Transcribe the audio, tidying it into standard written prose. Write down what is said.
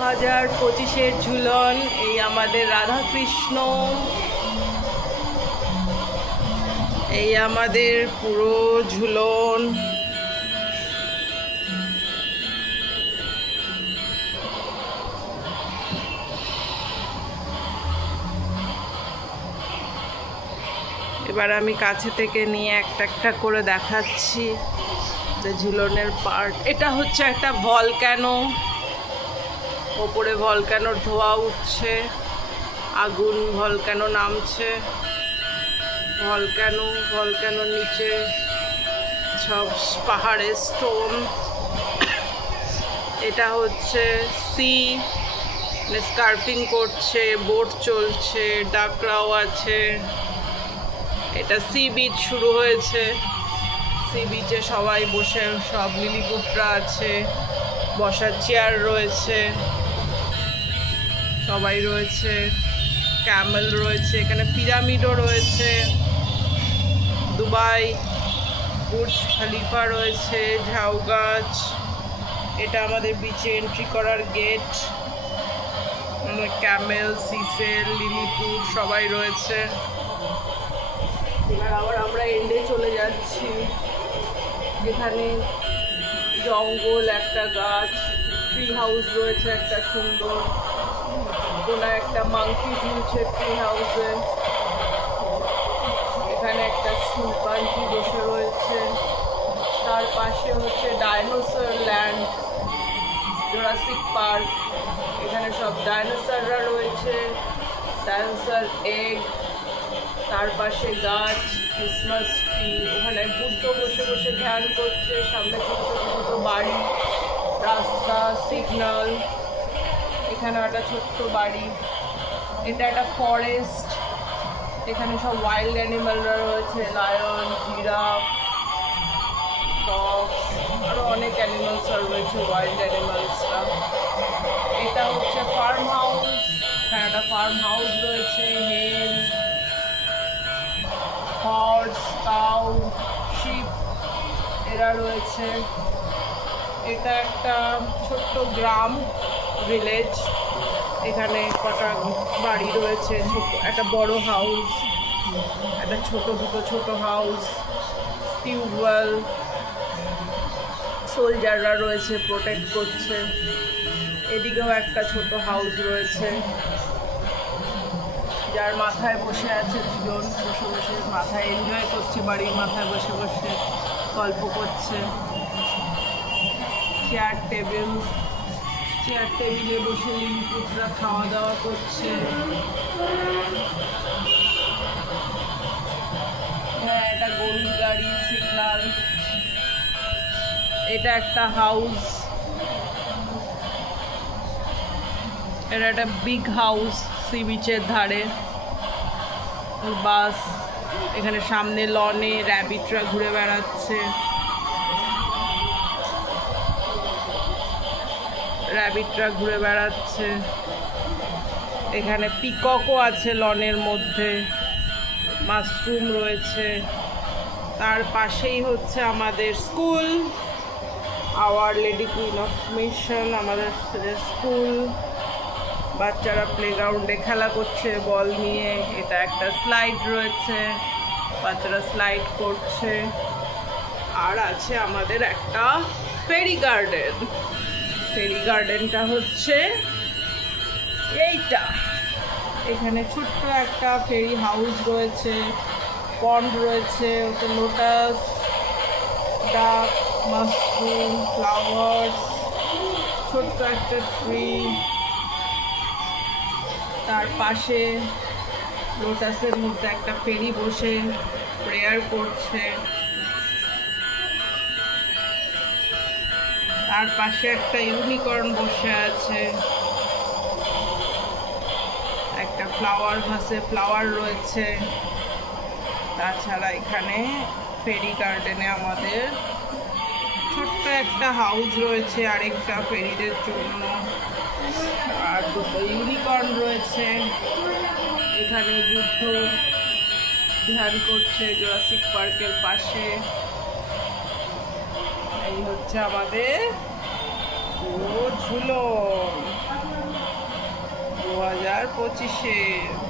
2025-এর ঝুলন, এই আমাদের রাধাকৃষ্ণ, এই আমাদের পুরো ঝুলন। এবার আমি কাছে থেকে নিয়ে একটা একটা করে দেখাচ্ছি যে ঝুলনের পার্ট। এটা হচ্ছে একটা ভলক্যানো, ওপরে ভলক্যানোর ধোঁয়া উঠছে, আগুন ভলক্যানো নামছে, ভলক্যানোর নিচে সব পাহাড়ের স্টোন। এটা হচ্ছে সি, স্কার্ফিং করছে, বোট চলছে, ডাকরাও আছে। এটা সি বিচ শুরু হয়েছে, সি বিচে সবাই বসে, সব লিলিপুটরা আছে, বসার চেয়ার রয়েছে, সবাই রয়েছে, ক্যামেল রয়েছে, এখানে পিরামিডও রয়েছে, দুবাই বুর্জ খলিফা রয়েছে, ঝাউ গাছ। এটা আমাদের বিচে এন্ট্রি করার গেট, ক্যামেল, সিসেল, লিলিপুট সবাই রয়েছে। এবার আবার আমরা এন্ডে চলে যাচ্ছি, যেখানে জঙ্গল, একটা গাছ, ট্রি হাউস রয়েছে একটা সুন্দর, কোনো একটা মাংকি ঝুলছে ট্রি হাউসে। এখানে একটা শিম্পাঞ্জি বসে রয়েছে, তার পাশে হচ্ছে ডাইনোসর ল্যান্ড, জুরাসিক পার্ক। এখানে সব ডাইনোসররা রয়েছে, ডাইনোসর এগ। তার পাশে গাছ, ক্রিসমাস ট্রি, ওখানে বুদ্ধ বসে বসে ধ্যান করছে, সামনে ছোটো ছোটো ছোটো বাড়ি, রাস্তা, সিগন্যাল। এখানে একটা ছোট্ট বাড়ি। এটা একটা ফরেস্ট, এখানে সব ওয়াইল্ড অ্যানিমালরা রয়েছে, লায়ন, জিরাফ, ফক্স, আরও অনেক অ্যানিমালস রয়েছে, ওয়াইল্ড অ্যানিমালসরা। এটা হচ্ছে ফার্ম হাউস, এখানে একটা ফার্ম হাউস রয়েছে, হেন, হর্স, কাউ, শিপ এরা রয়েছে। এটা একটা ছোট্ট গ্রাম, ভিলেজ, এখানে কটা বাড়ি রয়েছে, একটা বড় হাউস, একটা দুটো ছোট হাউস, টিউবওয়েল, সোলজাররা রয়েছে, প্রোটেক্ট করছে। এদিকেও একটা ছোট হাউস রয়েছে, যার মাথায় বসে আছে দুজন, বসে বসে মাথায় এনজয় করছে, বাড়ির মাথায় বসে বসে গল্প করছে। চেয়ার টেবিলে বসে লিলিপুটরা খাওয়া দাওয়া করছে। হ্যাঁ, এটা গরুর গাড়ি, সিগনাল। এটা একটা হাউস, এটা একটা বিগ হাউস সি বিচের ধারে। বাস, এখানে সামনে লনে র্যাবিটরা ঘুরে বেড়াচ্ছে, এখানে পিককও আছে লনের মধ্যে, মাশরুম রয়েছে। তার পাশেই হচ্ছে আমাদের school, Our Lady Queen of Mission, আমাদের স্কুল। বাচ্চারা প্লেগ্রাউন্ডে খেলা করছে বল নিয়ে। এটা একটা স্লাইড রয়েছে, বাচ্চারা স্লাইড করছে। আর আছে আমাদের একটা ফেরি গার্ডেন। ফেরি গার্ডেনটা হচ্ছে এইটা, এখানে ছোট্ট একটা ফেরি হাউস রয়েছে, পন্ড রয়েছে, ওতে লোটাস, ডাক, মাশরুম, ফ্লাওয়ার্স, ছোট্ট একটা ট্রি। তার পাশে লোটাসের মধ্যে একটা ফেরি বসে প্রেয়ার করছে। তার পাশে একটা ইউনিকর্ন বসে আছে, একটা ফ্লাওয়ার ভাসে ফ্লাওয়ার রয়েছে। তাছাড়া এখানে ফেরি গার্ডেনে আমাদের ছোট্ট একটা হাউস রয়েছে আরেকটা ফেরিদের জন্য, আর দুটো ইউনিকর্ন রয়েছে। এখানে বুদ্ধ ধ্যান করছে জুরাসিক পার্কের পাশে। এই হচ্ছে আমাদের ঝুলন। 2025-এ।